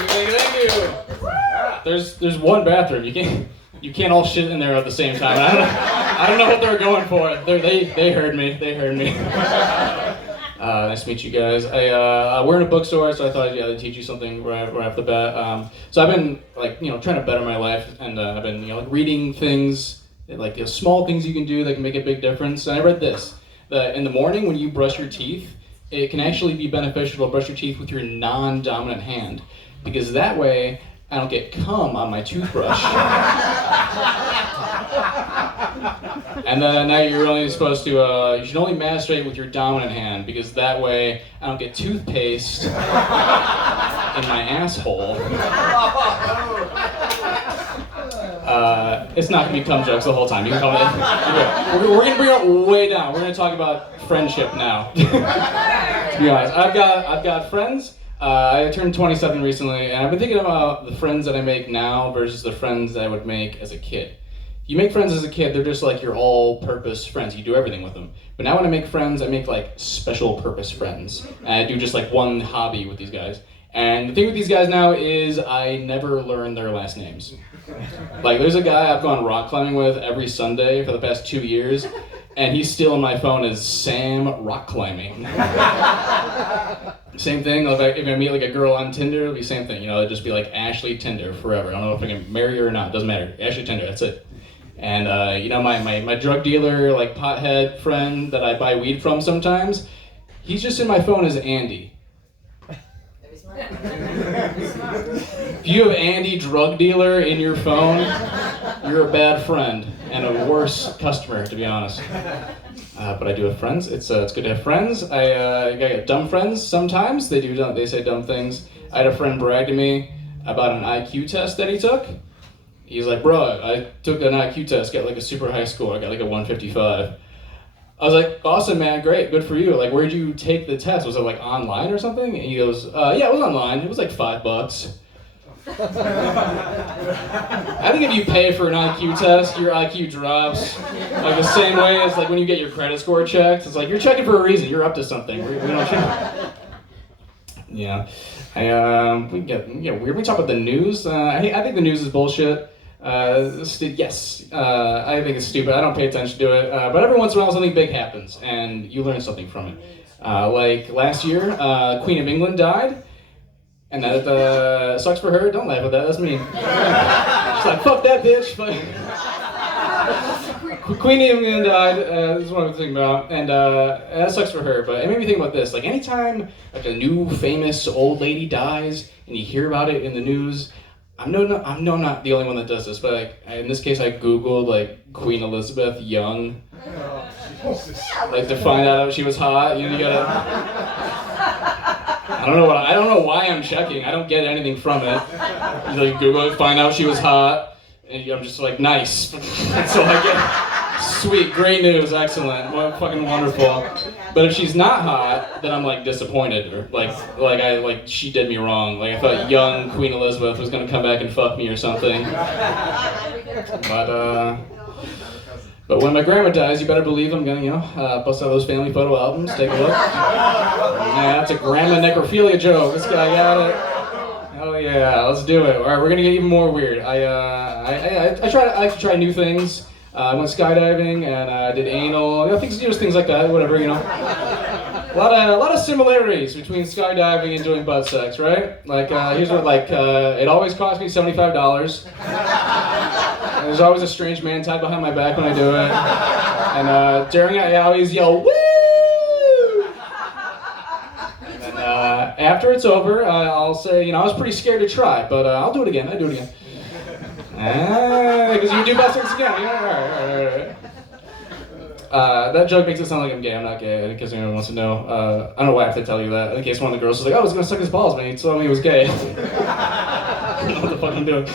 Thank you. There's one bathroom. You can't all shit in there at the same time. I don't know what they're going for. They heard me. Nice to meet you guys. We're in a bookstore, so I thought I'd teach you something right off the bat. So I've been trying to better my life, and I've been reading things like small things you can do that can make a big difference. And I read this that in the morning when you brush your teeth, it can actually be beneficial to brush your teeth with your non-dominant hand, because that way I don't get cum on my toothbrush. And then now you're only supposed to, you should only masturbate with your dominant hand, because that way I don't get toothpaste in my asshole. It's not gonna be cum jokes the whole time. You can call it. We're gonna bring it way down. We're gonna talk about friendship now. To be honest, I've got friends. I turned 27 recently, and I've been thinking about the friends that I make now versus the friends that I would make as a kid. You make friends as a kid, they're just like your all-purpose friends. You do everything with them. But now when I make friends, I make like special-purpose friends. And I do just like one hobby with these guys. And the thing with these guys now is I never learn their last names. Like there's a guy I've gone rock climbing with every Sunday for the past 2 years, and he's still on my phone as Sam Rock Climbing. Same thing, if I meet like a girl on Tinder, it'll be the same thing. It'll just be like Ashley Tinder forever. I don't know if I can marry her or not, doesn't matter. Ashley Tinder, that's it. And my drug dealer, like pothead friend that I buy weed from sometimes, he's just in my phone as Andy. If you have Andy drug dealer in your phone, you're a bad friend and a worse customer, to be honest. But I do have friends. It's good to have friends. I get dumb friends sometimes. They say dumb things. I had a friend brag to me about an IQ test that he took. He's like, bro, I took an IQ test, got like a super high score. I got like a 155. I was like, awesome, man, great, good for you. Like, where'd you take the test? Was it like online or something? And he goes, yeah, it was online. It was like $5. I think if you pay for an IQ test, your IQ drops. Like the same way as like when you get your credit score checked. It's like, you're checking for a reason. You're up to something. We don't check. Yeah. We get weird. We talk about the news. I think the news is bullshit. Yes, I think it's stupid. I don't pay attention to it. But every once in a while something big happens and you learn something from it. Like last year, Queen of England died. And that sucks for her. Don't laugh at that. That's mean. She's like, fuck that bitch. But Queen of England died. This is what I'm thinking about, and that sucks for her. But it made me think about this. Like anytime like a new famous old lady dies and you hear about it in the news, I know I'm not the only one that does this. But like in this case, I googled like Queen Elizabeth young, like to find out if she was hot. You gotta. I don't know why I'm checking. I don't get anything from it. You like Google it, find out she was hot, and I'm just like, nice. That's all I get. Sweet, great news, excellent, well, fucking wonderful. But if she's not hot, then I'm like disappointed, or like she did me wrong. Like I thought young Queen Elizabeth was gonna come back and fuck me or something. But when my grandma dies, you better believe I'm gonna, bust out those family photo albums, take a look. Yeah, that's a grandma necrophilia joke. This guy got it. Oh yeah, let's do it. All right, we're gonna get even more weird. I like to try new things. I went skydiving and I did anal. Things like that. Whatever, A lot of similarities between skydiving and doing butt sex, right? Like here's what it always cost me $75. There's always a strange man tied behind my back when I do it. And during it, I always yell, woo! And after it's over, I'll say, I was pretty scared to try, but I'll do it again. I do it again. Because you can do butt sex again. All right. That joke makes it sound like I'm gay. I'm not gay, in case anyone wants to know. I don't know why I have to tell you that. In case one of the girls was like, I was going to suck his balls, man. He told me he was gay. I don't know what the fuck I'm doing.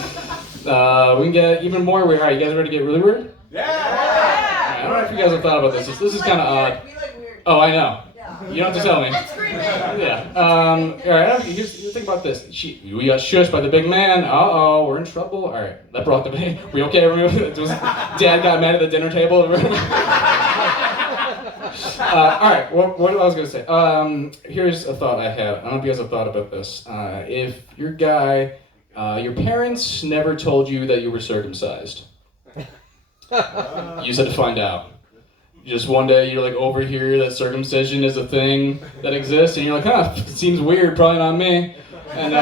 We can get even more weird. Alright, you guys ready to get really weird? Yeah! I don't know if you guys have thought about this. This is kind of odd. We like weird. Oh, I know. Yeah. You don't have to tell me. Let's scream it. Yeah. Alright, think about this. We got shushed by the big man. Uh-oh, we're in trouble. Alright, that brought the big... We okay? Dad got mad at the dinner table. All right, what I was gonna say. Here's a thought I had. I don't know if you guys have thought about this. If your guy, your parents never told you that you were circumcised, you just had to find out. Just one day you're like over here that circumcision is a thing that exists, and you're like, huh, it seems weird, probably not me. And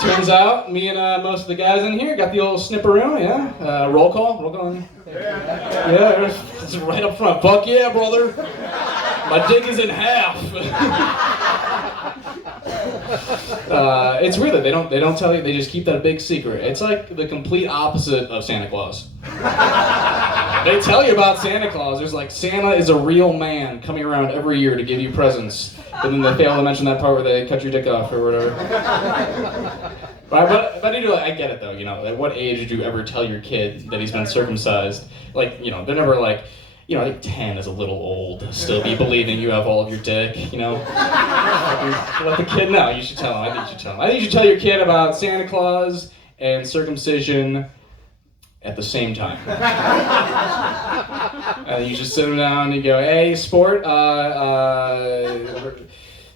turns out me and most of the guys in here got the old snipperoo, yeah. Roll call. Yeah, it's right up front. Fuck yeah, brother. My dick is in half. It's weird that they don't tell you. They just keep that a big secret. It's like the complete opposite of Santa Claus. They tell you about Santa Claus. There's like Santa is a real man coming around every year to give you presents, but then they fail to mention that part where they cut your dick off or whatever. But I get it though. You know, at what age did you ever tell your kid that he's been circumcised? Like, you know, they're never like, you know, I think 10 is a little old to still be believing you have all of your dick, you know? Let the kid know. You should tell him. I think you should tell him. I think you should tell your kid about Santa Claus and circumcision at the same time. And you just sit him down and you go, hey, sport,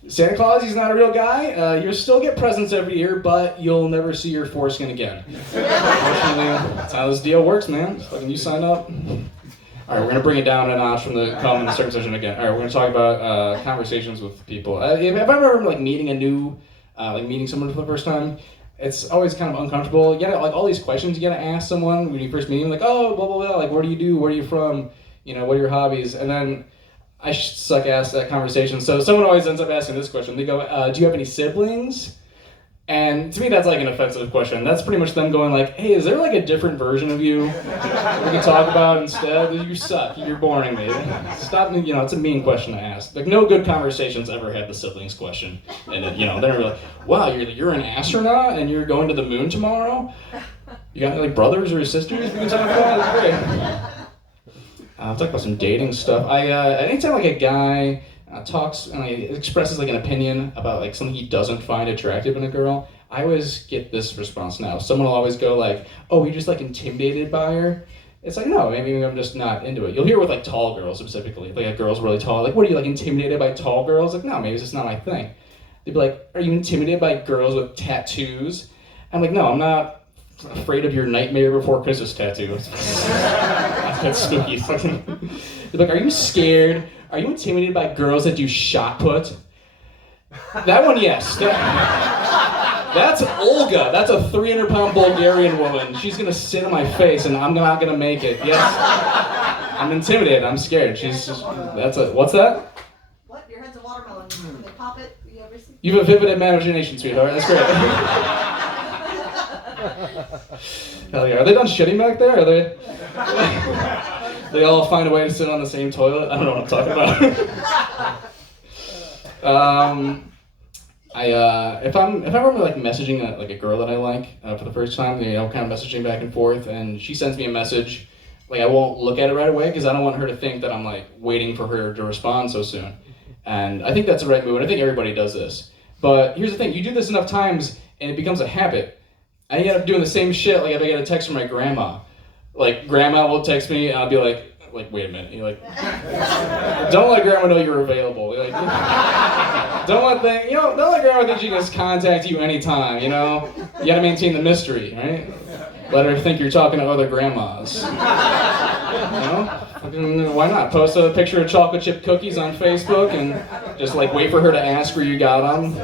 Santa Claus, he's not a real guy. You'll still get presents every year, but you'll never see your foreskin again. Unfortunately, that's how this deal works, man. Fucking you sign up. All right, we're gonna bring it down a notch from the cum and the circumcision again. All right, we're gonna talk about conversations with people. If I remember like meeting a new, meeting someone for the first time, it's always kind of uncomfortable. You gotta like all these questions you gotta ask someone when you first meet them, like, oh, blah blah blah, like, what do you do? Where are you from? You know, what are your hobbies? And then I suck ass at conversation. So someone always ends up asking this question. They go, do you have any siblings? And to me, that's like an offensive question. That's pretty much them going like, hey, is there like a different version of you we can talk about instead? You suck. You're boring me. Stop me. You know, it's a mean question to ask. Like, no good conversations ever had the siblings question. And, you know, they're like, wow, you're an astronaut and you're going to the moon tomorrow? You got like brothers or sisters we can talk about? That's great. I'll talk about some dating stuff. Anytime like a guy talks and expresses like an opinion about like something he doesn't find attractive in a girl, I always get this response now. Someone will always go like, oh, you're just like intimidated by her? It's like, no, maybe I'm just not into it. You'll hear it with like tall girls specifically. Like a girl's really tall, like, what are you, like intimidated by tall girls? Like, no, maybe it's just not my thing. They'd be like, are you intimidated by girls with tattoos? I'm like, no, I'm not afraid of your Nightmare Before Christmas tattoo. That's spooky. They're like, are you scared? Are you intimidated by girls that do shot put? That one, yes. That's Olga. That's a 300-pound Bulgarian woman. She's gonna sit on my face, and I'm not gonna make it. Yes, I'm intimidated. I'm scared. She's just. What's that? What? Your head's a watermelon. When they pop it, you ever see? You have a vivid imagination, sweetheart. That's great. Hell yeah. Are they done shitting back there? Are they? They all find a way to sit on the same toilet? I don't know what I'm talking about. If I'm ever like messaging like a girl that I like for the first time, you know, kind of messaging back and forth, and she sends me a message, like I won't look at it right away because I don't want her to think that I'm like waiting for her to respond so soon. And I think that's the right move, and I think everybody does this. But here's the thing, you do this enough times and it becomes a habit. I end up doing the same shit like if I get a text from my grandma. Like, grandma will text me, and I'll be like, wait a minute. You're like, don't let grandma know you're available. You're like, don't let grandma think she can just contact you anytime, you know? You gotta maintain the mystery, right? Let her think you're talking to other grandmas. You know? Why not? Post a picture of chocolate chip cookies on Facebook and just like wait for her to ask where you got them.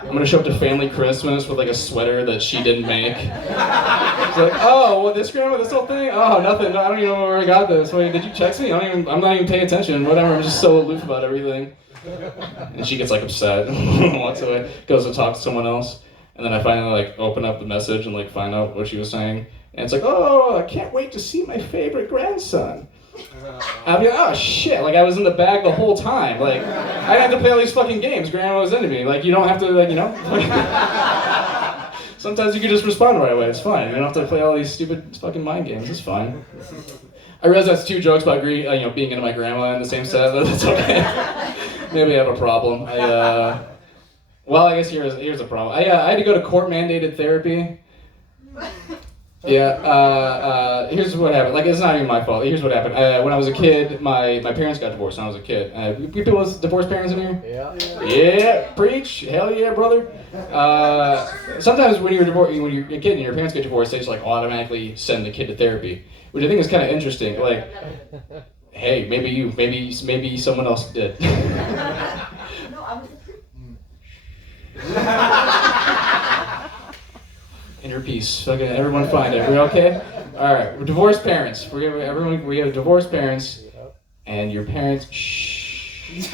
I'm gonna show up to family Christmas with like a sweater that she didn't make. She's like, oh, well, this whole thing? Oh, nothing. I don't even know where I got this. Wait, did you text me? I'm not even paying attention. Whatever. I'm just so aloof about everything. And she gets like upset, walks away, goes to talk to someone else, and then I finally like open up the message and like find out what she was saying, and it's like, oh, I can't wait to see my favorite grandson. I'll be like, oh shit, like I was in the bag the whole time. Like, I didn't have to play all these fucking games. Grandma was into me. Like, you don't have to, like, you know? Sometimes you can just respond right away. It's fine. You don't have to play all these stupid fucking mind games. It's fine. I realize that's 2 jokes about being into my grandma in the same set, but that's okay. Maybe I have a problem. I guess here's a problem. I had to go to court-mandated therapy. Yeah, here's what happened. Like, it's not even my fault. Here's what happened. When I was a kid, my parents got divorced when I was a kid. People with divorced parents in here? Yeah, preach. Hell yeah, brother. Sometimes when when you're a kid and your parents get divorced, they just like automatically send the kid to therapy, which I think is kind of interesting. Like, hey, maybe someone else did. No, I was. Inner peace. Okay, everyone find it. Are we okay? All right. We're divorced parents. We have divorced parents, and your parents. Shh.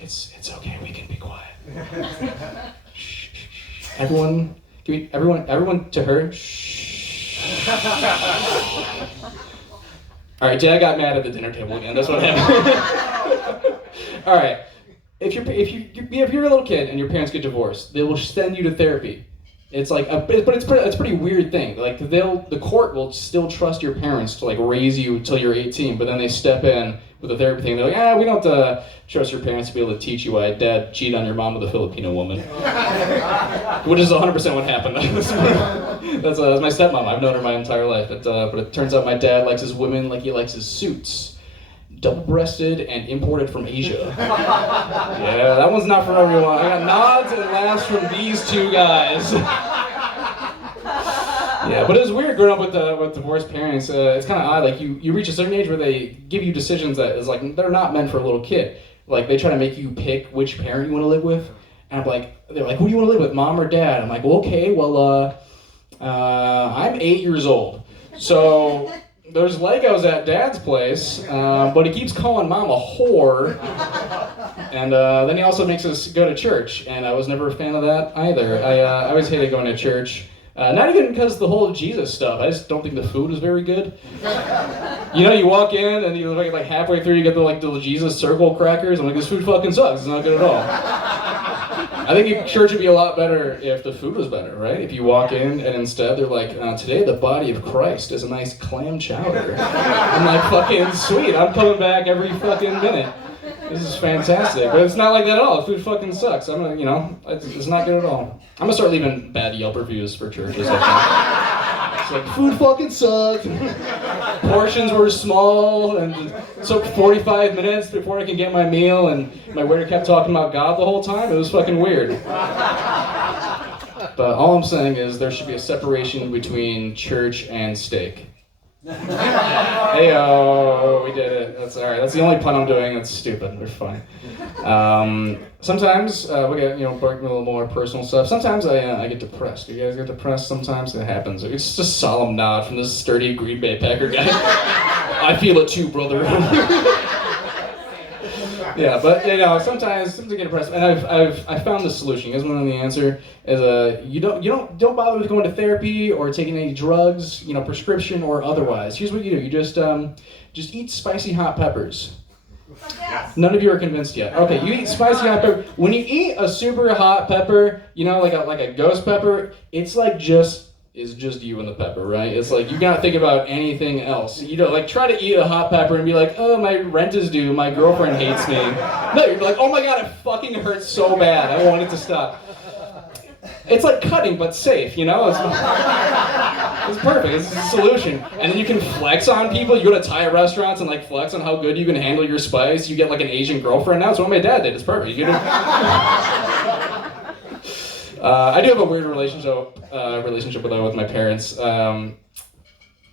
It's okay. We can be quiet. Shh. Everyone to her. Shh. All right. Dad got mad at the dinner table again. That's what happened. All right. If you're a little kid and your parents get divorced, they will send you to therapy. It's like, it's a pretty weird thing. Like the court will still trust your parents to like raise you until you're 18, but then they step in with the therapy thing. They're like, we don't trust your parents to be able to teach you why dad cheated on your mom with a Filipino woman, which is 100% what happened. That's my stepmom. I've known her my entire life, but it turns out my dad likes his women like he likes his suits. Double-breasted and imported from Asia. Yeah, that one's not for everyone. I got nods and laughs from these two guys. Yeah, but it was weird growing up with divorced parents. It's kind of odd. Like you reach a certain age where they give you decisions that is like they're not meant for a little kid. Like they try to make you pick which parent you want to live with, and they're like, who do you want to live with, mom or dad? I'm like, well, okay, I'm 8 years old, so. There's Legos at Dad's place, but he keeps calling Mom a whore, and then he also makes us go to church, and I was never a fan of that either. I always hated going to church, not even because of the whole Jesus stuff. I just don't think the food was very good. You know, you walk in, and you like halfway through, you get the Jesus circle crackers. I'm like, this food fucking sucks. It's not good at all. I think church would be a lot better if the food was better, right? If you walk in and instead they're like, today the body of Christ is a nice clam chowder. I'm like, fucking sweet, I'm coming back every fucking minute. This is fantastic. But it's not like that at all. The food fucking sucks. It's not good at all. I'm gonna start leaving bad Yelp reviews for churches. It's like, food fucking sucked. Portions were small, and it took 45 minutes before I could get my meal, and my waiter kept talking about God the whole time. It was fucking weird. But all I'm saying is there should be a separation between church and steak. Hey-o, we did it. That's alright. That's the only pun I'm doing. That's stupid. They're fine. Sometimes we get, a little more personal stuff. Sometimes I get depressed. You guys get depressed sometimes? It happens. It's just a solemn nod from this sturdy Green Bay Packer guy. I feel it too, brother. Yeah, but sometimes I get depressed, and I've found the solution. You guys want to know the answer? Is you don't bother with going to therapy or taking any drugs, prescription or otherwise. Here's what you do: you just eat spicy hot peppers. Yes. None of you are convinced yet. Okay, you eat spicy hot pepper. When you eat a super hot pepper, like a ghost pepper, it's like just you and the pepper, right? It's like you gotta think about anything else. You don't try to eat a hot pepper and be like, oh, my rent is due, my girlfriend hates me. No, you're like, oh my god, it fucking hurts so bad, I want it to stop. It's like cutting, but safe, It's perfect. It's a solution. And then you can flex on people. You go to Thai restaurants and flex on how good you can handle your spice. You get an Asian girlfriend now. It's what my dad did. It's perfect. You get I do have a weird relationship with my parents. I'll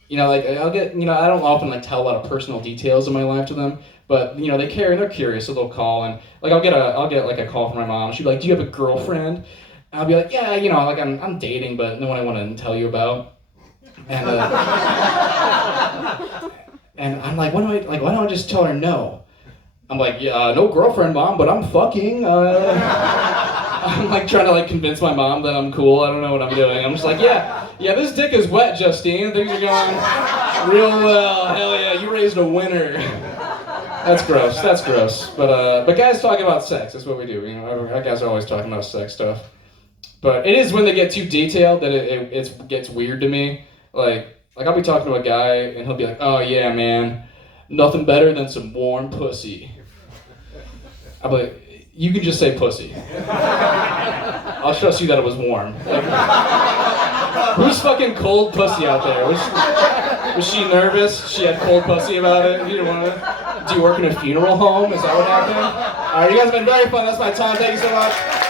get, I don't often tell a lot of personal details of my life to them, but they care and they're curious, so they'll call and I'll get a call from my mom. She'll be like, "Do you have a girlfriend?" And I'll be like, "Yeah, I'm dating, but no one I want to tell you about." And and I'm like, why don't I just tell her no? I'm like, yeah, no girlfriend, Mom, but I'm fucking. I'm trying to convince my mom that I'm cool. I don't know what I'm doing. I'm just like, yeah, this dick is wet, Justine. Things are going real well. Hell yeah, you raised a winner. That's gross. But guys talk about sex. That's what we do. Our guys are always talking about sex stuff. But it is when they get too detailed that it gets weird to me. I'll be talking to a guy and he'll be like, "Oh yeah, man, nothing better than some warm pussy." I'll be like, "You can just say pussy. I'll trust you that it was warm." Who's fucking cold pussy out there? Was she nervous? She had cold pussy about it? You didn't want to... Do you work in a funeral home? Is that what happened? Alright, you guys have been very fun. That's my time. Thank you so much.